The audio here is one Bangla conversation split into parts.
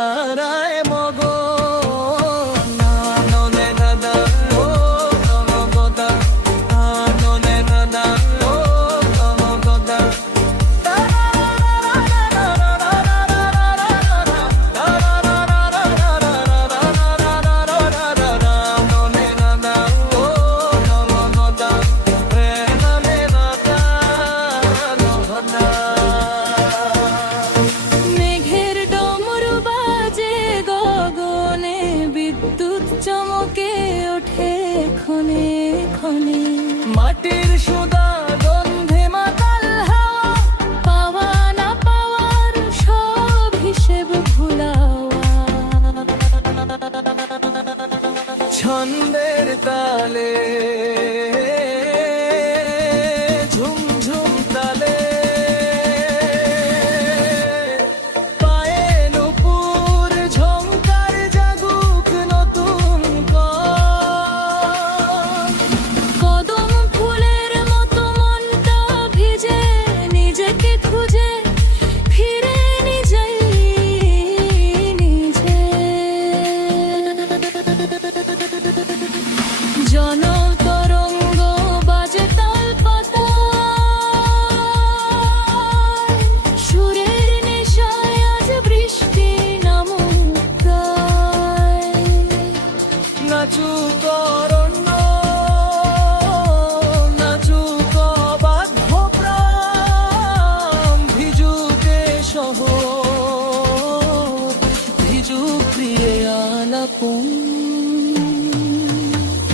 ধারায় মগন। চমকে ওঠে ক্ষণে ক্ষণে, মাটির সুদা গন্ধে মাতাল হাওয়া, পাওয়া না পাওয়ার সব হিসেব ভুলাওয়া। ছন্দের তালে ঝুমঝুম তালে পায়ে নুপুর ঝংকার জাগুক নতুন কদম ফুলের মতো মনটা ভিজে, নিজেকে খুঁজে ফিরে নিজেই নিজে। জনতরঙ্গ বাজে তাল পাতায়, সুরের নেশায় আজ বৃষ্টি নামুক গায়। নাচুক অরণ্য, নাচুক বাধ্য প্রাণ, ভিজুক এ শহর, ভিজুক প্রিয়ে আলাপন।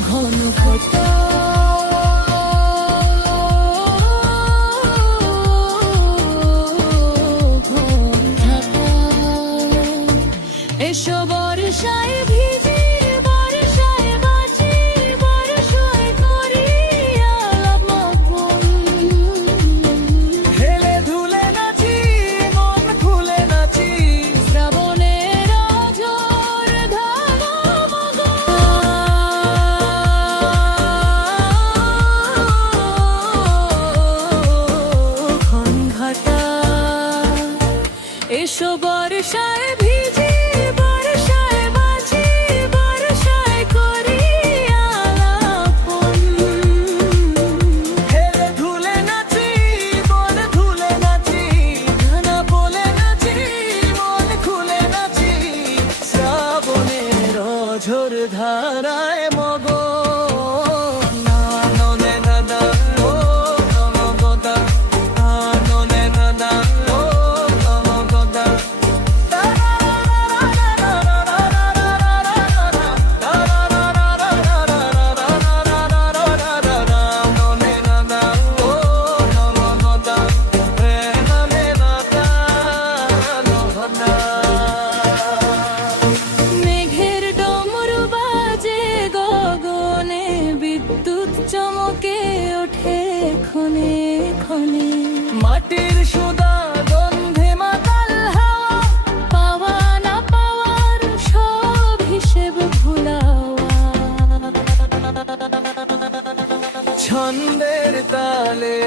ঘন ঘটা এসো বর্ষায় ভিজি, বর্ষায় বাঁচি, বর্ষায় করি আলাপ। হেলে ধুলে নাচি, মন খুলে নাচি, শ্রাবণের ঝড় ধারা ঘন ঘটা। এসো বর্ষায় ভিজি, বর্ষায় বাঁচি, বর্ষায় করি আলাপন। হেলে ধুলে নাচি, মন ধুলে নাচি, গানা বলে নাচি, মন খুলে নাচি, শ্রাবণের ঝোর ধারায় মগন। মেঘের ডমরু বাজে গগনে, বিদ্যুৎ চমকে ওঠে ক্ষণে ক্ষণে, মাটির সুদা গন্ধে মাতাল হাওয়া, পাওয়া না পাওয়ার সব হিসেব ভুলাওয়া। ছন্দের তালে